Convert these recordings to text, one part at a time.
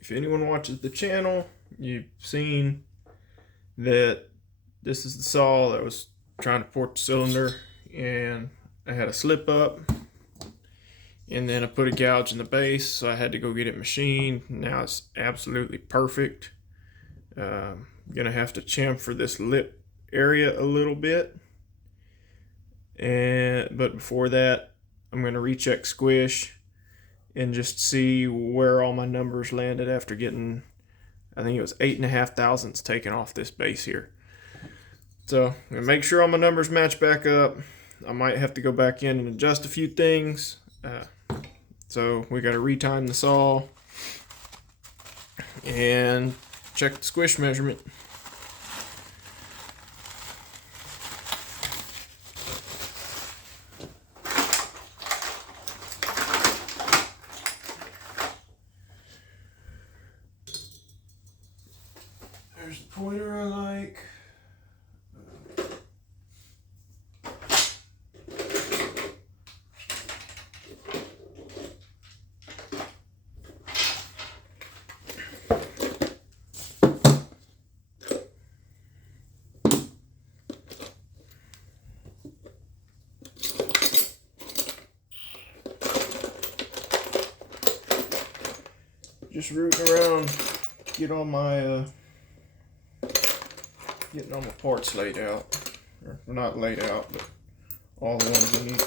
if anyone watches the channel, you've seen that this is the saw that was trying to port the cylinder, and I had a slip up, and then I put a gouge in the base, so I had to go get it machined. Now it's absolutely perfect. Gonna have to chamfer this lip area a little bit, but before that, I'm gonna recheck squish and just see where all my numbers landed after getting, I think it was 8.5 thousandths taken off this base here. So I'm gonna make sure all my numbers match back up. I might have to go back in and adjust a few things. So we got to retime the saw and check the squish measurement. There's the pointer I like. Just rooting around, getting all my parts laid out, or not laid out, but all the ones I need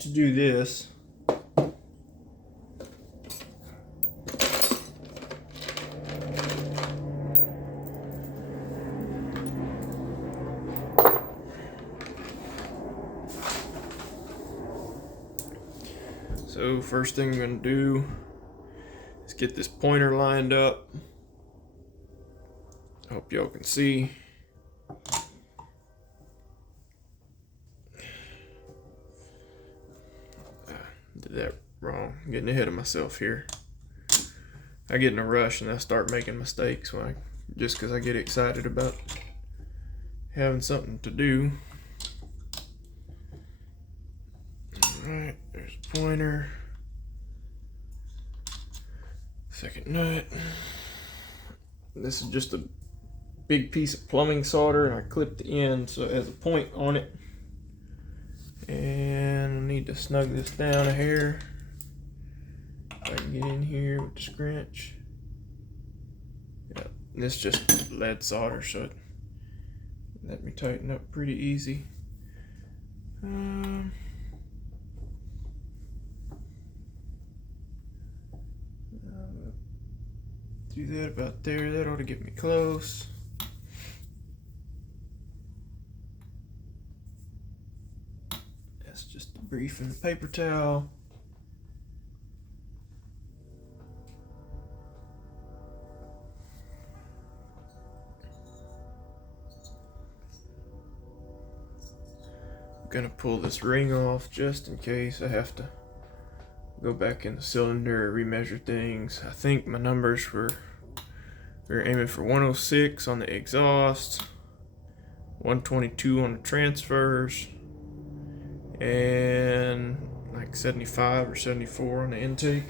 to do this. So first thing I'm going to do is get this pointer lined up. I hope y'all can see. Did that wrong. I'm getting ahead of myself here. I get in a rush and I start making mistakes just because I get excited about having something to do. Alright, there's a pointer. Second nut. This is just a big piece of plumbing solder, and I clipped the end so it has a point on it. And I need to snug this down a hair. If I can get in here with the scrunch. Yeah, this is just lead solder, so it let me tighten up pretty easy. Do that about there. That ought to get me close. That's just a brief in the paper towel. I'm gonna pull this ring off just in case I have to go back in the cylinder, remeasure things. I think my numbers we were aiming for 106 on the exhaust, 122 on the transfers, and like 75 or 74 on the intake.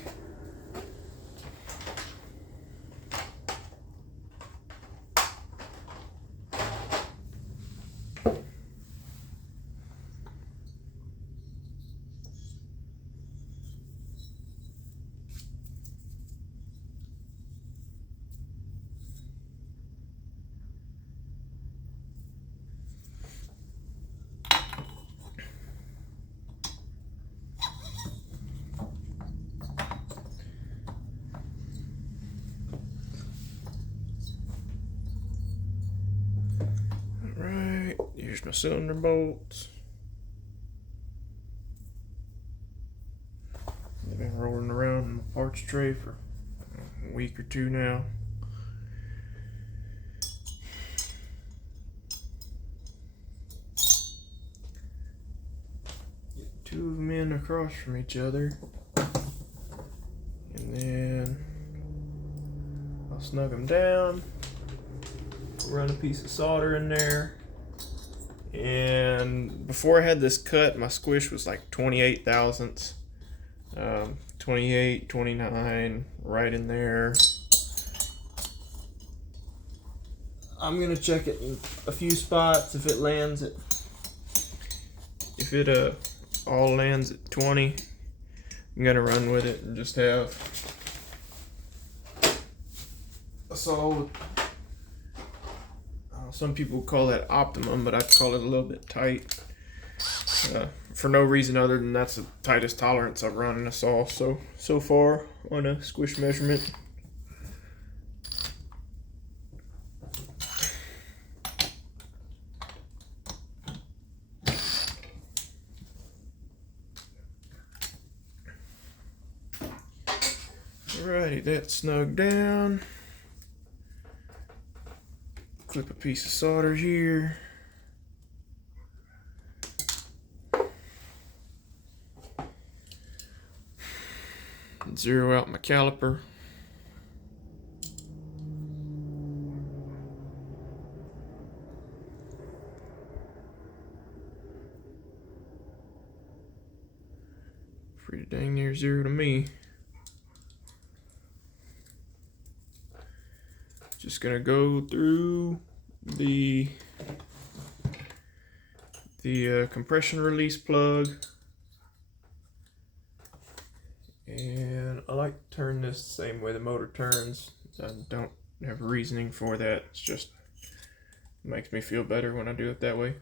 Here's my cylinder bolts. I've been rolling around in my parts tray for a week or two now. Get two of them in across from each other, and then I'll snug them down, run a piece of solder in there. And before I had this cut, my squish was like 28 thousandths. 28, 29, right in there. I'm gonna check it in a few spots. If it lands at, if it all lands at 20, I'm gonna run with it and just have a saw with, some people call that optimum, but I call it a little bit tight. For no reason other than that's the tightest tolerance I've run in a saw so far on a squish measurement. Alrighty, that's snug down. Clip a piece of solder here. Zero out my caliper. Pretty dang near zero to me. Just gonna go through the compression release plug, and I like to turn this the same way the motor turns. I don't have reasoning for that. It's just makes me feel better when I do it that way.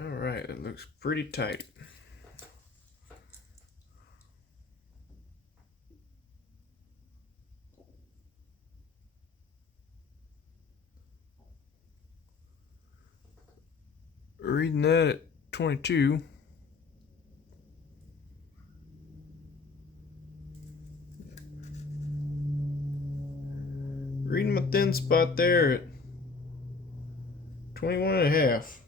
Alright, it looks pretty tight. Reading that at 22. Reading my thin spot there at 21 and a half.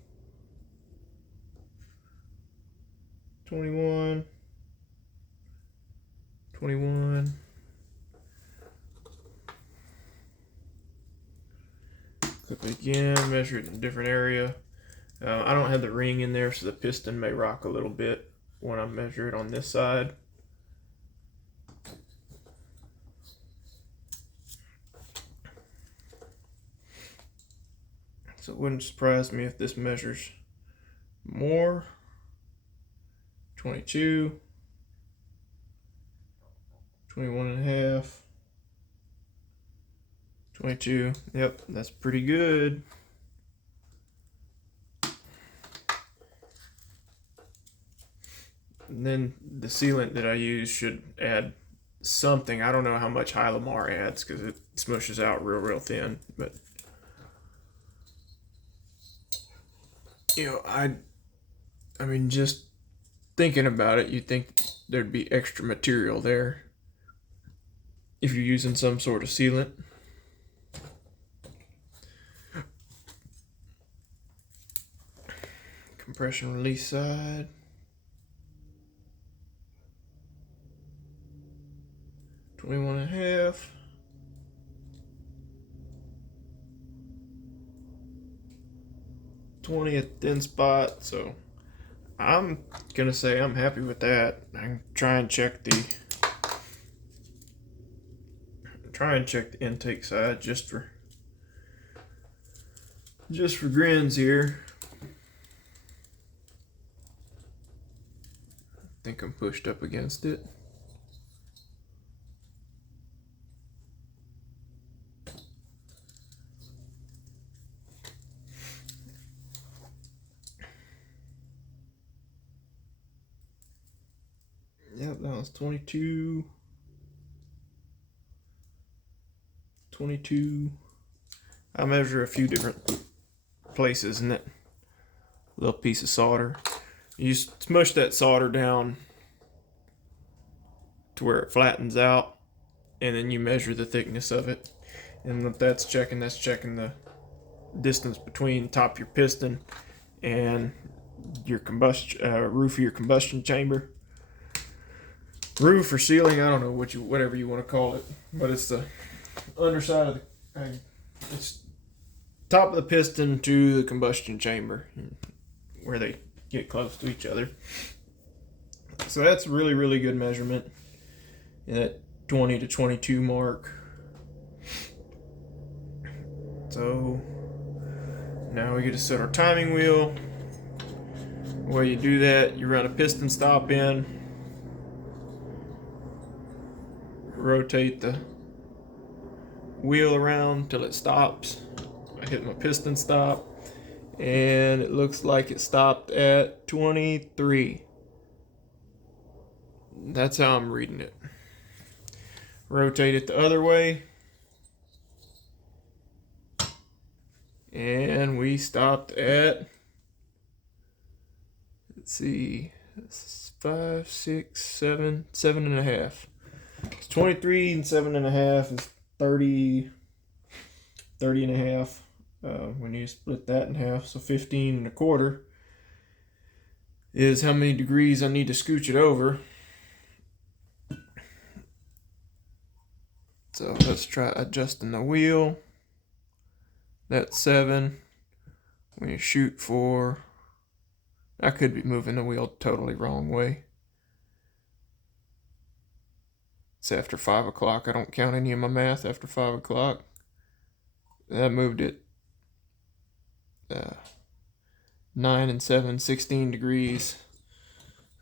21. Clip it again, measure it in a different area. I don't have the ring in there, so the piston may rock a little bit when I measure it on this side. So it wouldn't surprise me if this measures more. 22, 21 and a half, 22. Yep, that's pretty good. And then the sealant that I use should add something. I don't know how much Hylamar adds because it smushes out real thin, but you know, I mean, just thinking about it, you'd think there'd be extra material there if you're using some sort of sealant. Compression release side. One and a half. .20th thin spot, so I'm gonna say I'm happy with that. I can try and check the intake side just for grins here. I think I'm pushed up against it. Yep, that was 22. I measure a few different places in that little piece of solder. You smush that solder down to where it flattens out, and then you measure the thickness of it. And what that's checking the distance between the top of your piston and your roof of your combustion chamber. Roof or ceiling, I don't know whatever you want to call it, but it's the underside of it's top of the piston to the combustion chamber where they get close to each other. So that's really, really good measurement in that 20 to 22 mark. So now we get to set our timing wheel. The way you do that, you run a piston stop in, rotate the wheel around till it stops. I hit my piston stop, and it looks like it stopped at 23. That's how I'm reading it. Rotate it the other way, and we stopped at, let's see, 5, 6, 7, 7.5. It's 23 and 7.5 is 30, 30.5. When you split that in half, so 15.25 is how many degrees I need to scooch it over. So let's try adjusting the wheel. That's 7. When you shoot for, I could be moving the wheel totally wrong way. It's after 5 o'clock. I don't count any of my math after 5 o'clock. That moved it 9 and 7, 16 degrees.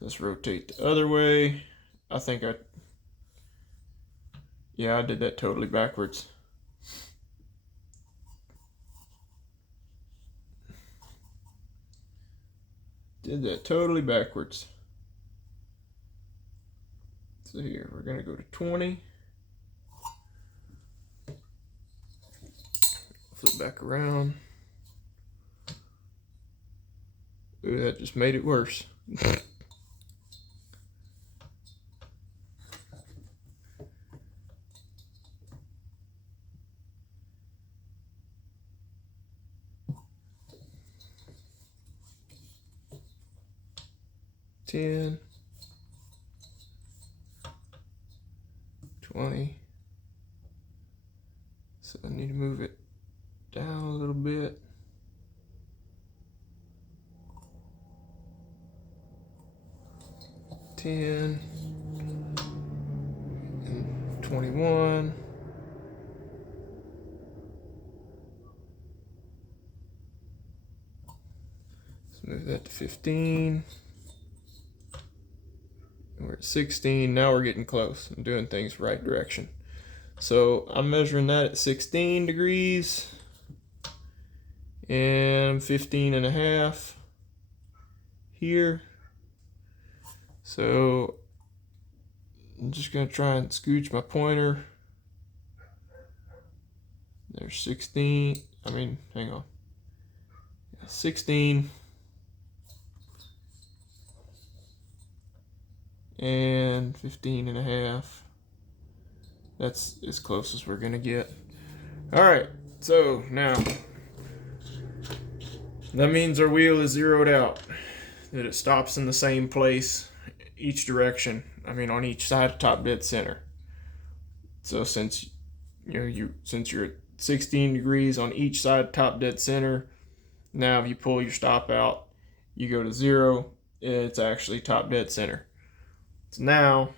Let's rotate the other way. I think I did that totally backwards. Did that totally backwards. So here, we're gonna go to 20. Flip back around. Ooh, that just made it worse. $10, $20. So I need to move it down a little bit. $10 and $21. Let's move that to 15. We're at 16. Now we're getting close. I'm doing things the right direction. So I'm measuring that at 16 degrees and 15.5 here. So I'm just going to try and scooch my pointer. There's 16. Hang on. 16. And 15.5. That's as close as we're gonna get. All right, so now that means our wheel is zeroed out, that it stops in the same place each direction. On each side of top dead center. So since you're at 16 degrees on each side top dead center, now if you pull your stop out, you go to 0, it's actually top dead center. So now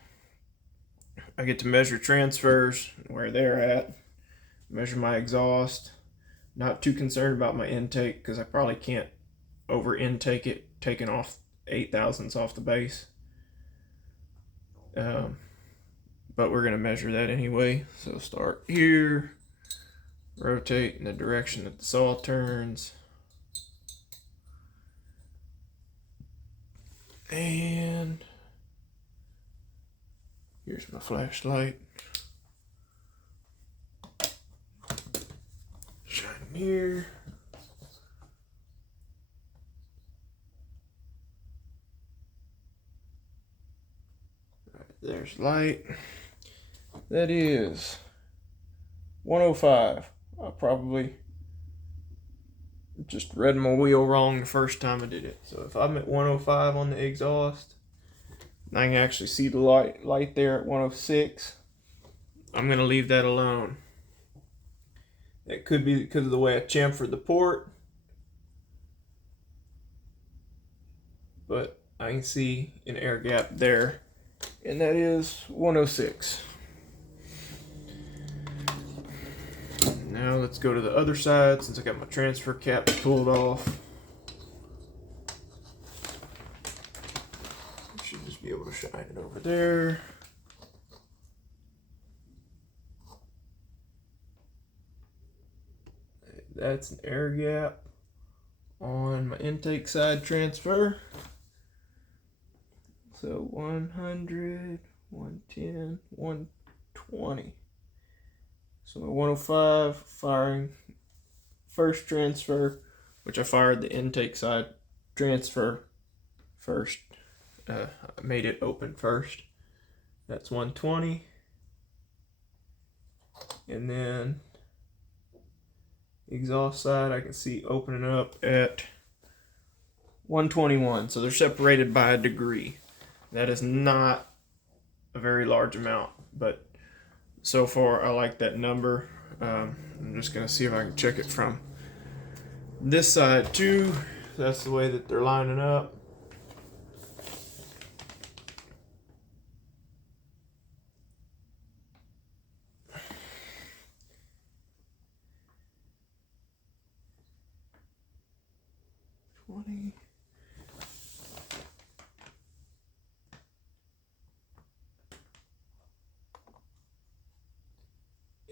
I get to measure transfers where they're at, measure my exhaust. Not too concerned about my intake because I probably can't over intake it, taking off 8 thousandths off the base. But we're going to measure that anyway. So start here, rotate in the direction that the saw turns. And here's my flashlight. Shine here. Right, there's light. That is 105. I probably just read my wheel wrong the first time I did it. So if I'm at 105 on the exhaust, I can actually see the light there at 106. I'm going to leave that alone. That could be because of the way I chamfered the port, but I can see an air gap there, and that is 106. Now let's go to the other side since I got my transfer cap pulled off. I should just be able to shine it over there. That's an air gap on my intake side transfer. So 100, 110, 120. So my 105 firing first transfer, which I fired the intake side transfer first. I made it open first. That's 120. And then exhaust side I can see opening up at 121. So they're separated by a degree. That is not a very large amount, but so far I like that number. I'm just gonna see if I can check it from this side too. That's the way that they're lining up.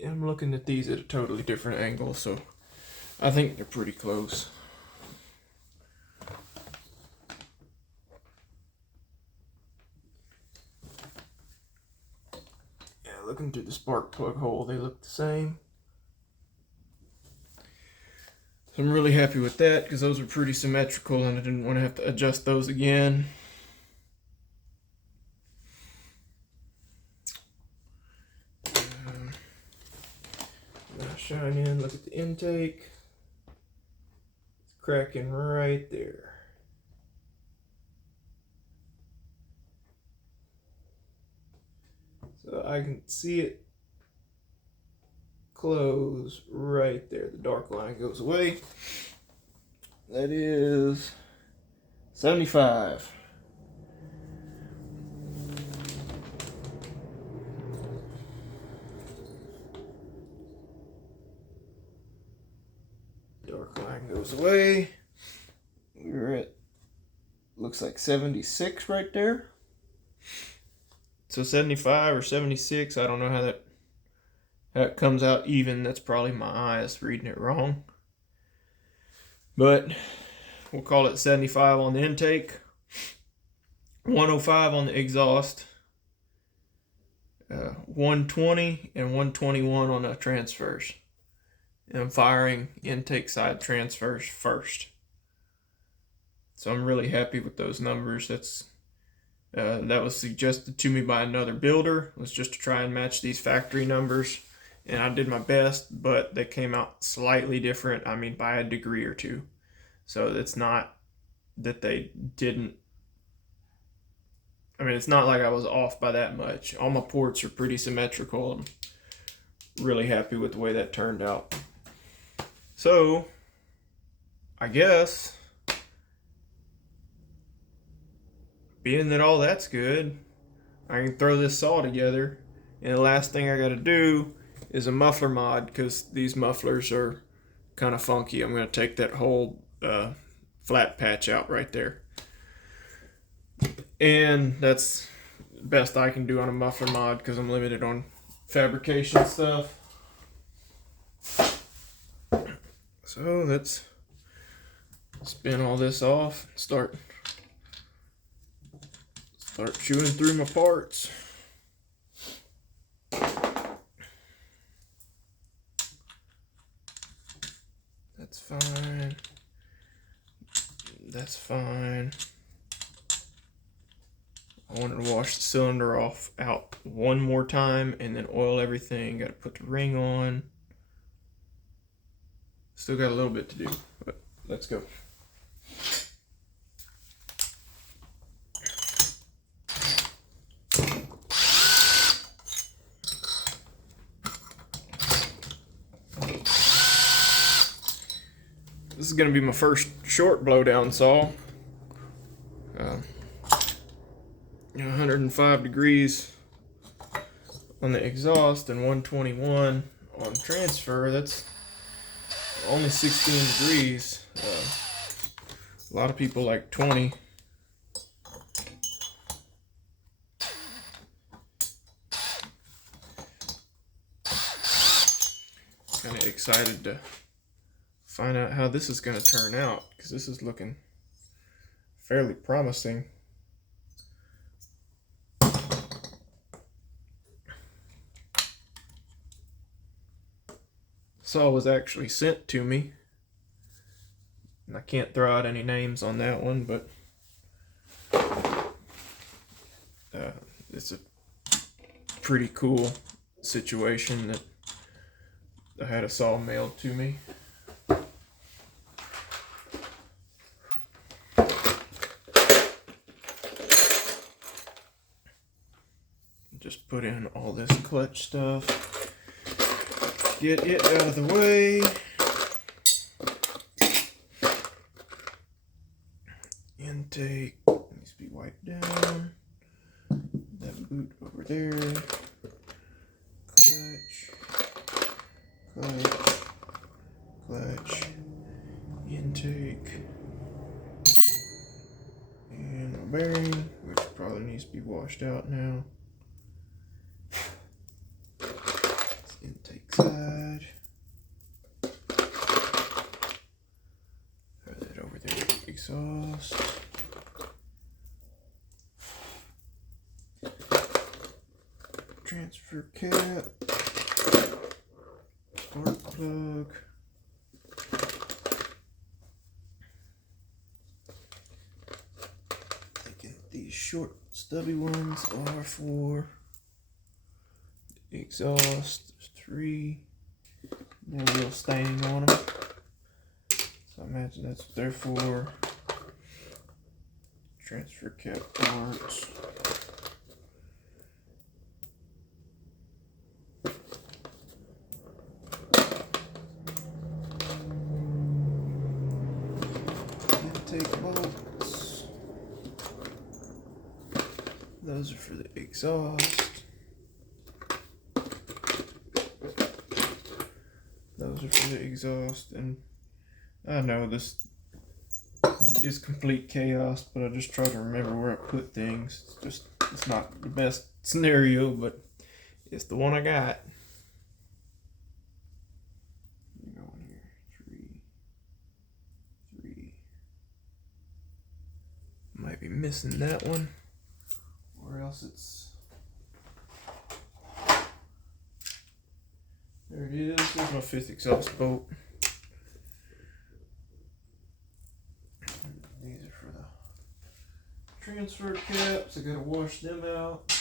I'm looking at these at a totally different angle, so I think they're pretty close. Yeah, looking through the spark plug hole, they look the same. So I'm really happy with that because those are pretty symmetrical and I didn't want to have to adjust those again. Shine in, look at the intake. It's cracking right there. So I can see it close right there. The dark line goes away. That is 75. Dark line goes away. We're at, looks like 76 right there. So 75 or 76, I don't know how that comes out even. That's probably my eyes reading it wrong. But we'll call it 75 on the intake, 105 on the exhaust, 120 and 121 on the transfers. And I'm firing intake side transfers first. So I'm really happy with those numbers. That was suggested to me by another builder. It was just to try and match these factory numbers. And I did my best, but they came out slightly different. I mean, by a degree or two. So it's not that they didn't. I mean, it's not like I was off by that much. All my ports are pretty symmetrical. I'm really happy with the way that turned out. So, I guess, being that all that's good, I can throw this saw together. And the last thing I got to do is a muffler mod because these mufflers are kind of funky. I'm going to take that whole flat patch out right there. And that's the best I can do on a muffler mod because I'm limited on fabrication stuff. So let's spin all this off and start chewing through my parts. That's fine. That's fine. I wanted to wash the cylinder out one more time and then oil everything. Got to put the ring on. Still got a little bit to do, but let's go. is going to be my first short blowdown saw. 105 degrees on the exhaust and 121 on transfer. That's only 16 degrees. A lot of people like 20. Kind of excited to find out how this is going to turn out, because this is looking fairly promising. Saw was actually sent to me, and I can't throw out any names on that one, but it's a pretty cool situation that I had a saw mailed to me. Just put in all this clutch stuff. Get it out of the way. Intake needs to be wiped down. That boot over there. Clutch. Intake. And my bearing, which probably needs to be washed out now. Intake side. Throw that over there. Exhaust. Transfer cap. Spark plug. Thinking these short stubby ones are for the exhaust. There's 3. There's a little stain on them. So I imagine that's what they're for. Transfer cap parts. Intake bolts. Those are for the exhaust. Those are for the exhaust, and I know this is complete chaos, but I just try to remember where I put things. It's not the best scenario, but it's the one I got. Go in here, 3. Might be missing that one, or else it's. There it is. There's my 5th exhaust bolt. These are for the transfer caps. I gotta wash them out.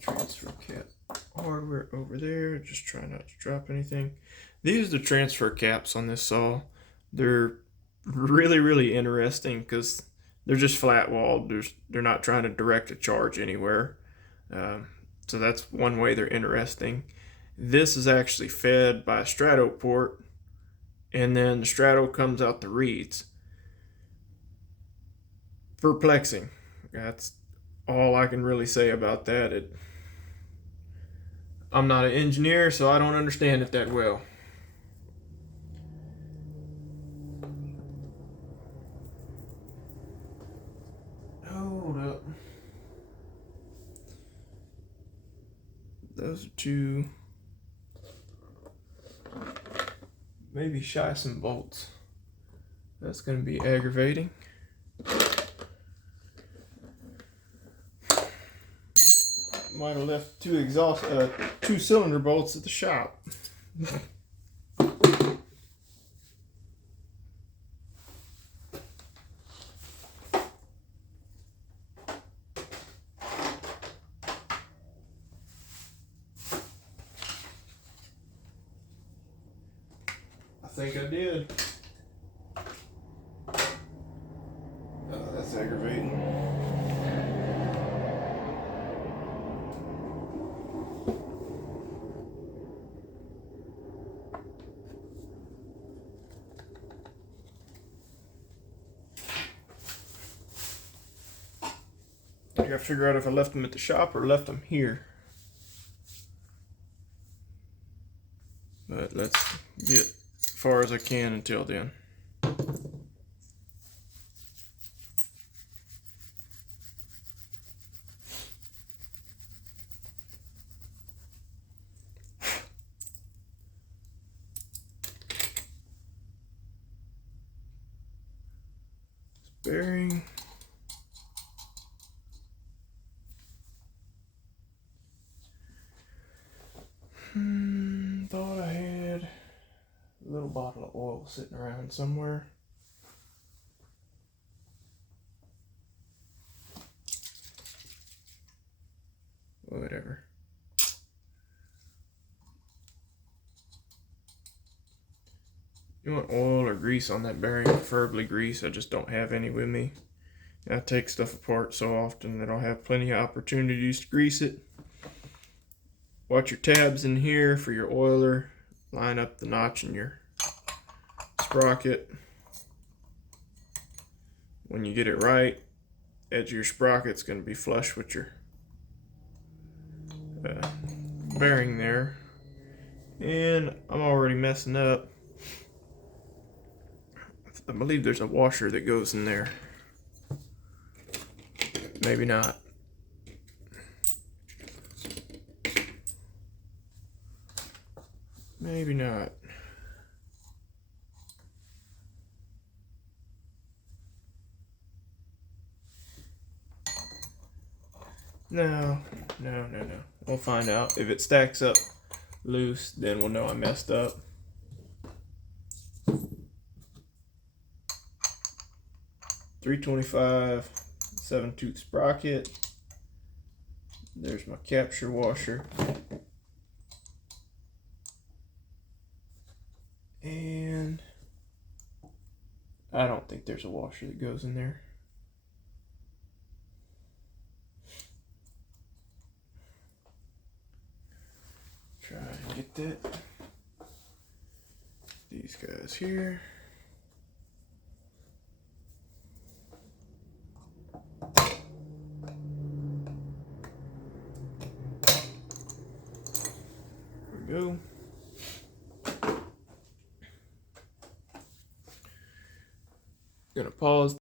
Transfer cap hardware over there. Just try not to drop anything. These are the transfer caps on this saw. They're really interesting because they're just flat walled. They're not trying to direct a charge anywhere. So that's one way they're interesting. This is actually fed by a strato port, and then the strato comes out the reeds. Perplexing. That's all I can really say about that. I'm not an engineer, so I don't understand it that well. Hold up. Those are 2. Maybe shy some bolts. That's going to be aggravating. Might have left 2 cylinder bolts at the shop. I think I did. Oh, that's aggravating. I gotta figure out if I left them at the shop or left them here. But let's get as far as I can until then. Bearing. Thought I had a little bottle of oil sitting around somewhere. Whatever. You want oil or grease on that bearing, preferably grease. I just don't have any with me. I take stuff apart so often that I'll have plenty of opportunities to grease it. Watch your tabs in here for your oiler. Line up the notch in your sprocket. When you get it right, edge of your sprocket's going to be flush with your bearing there. And I'm already messing up. I believe there's a washer that goes in there. Maybe not. Maybe not. No. We'll find out. If it stacks up loose, then we'll know I messed up. .325 7/2 sprocket. There's my capture washer. And I don't think there's a washer that goes in there. Try and get that. These guys here. There we go. Gonna pause.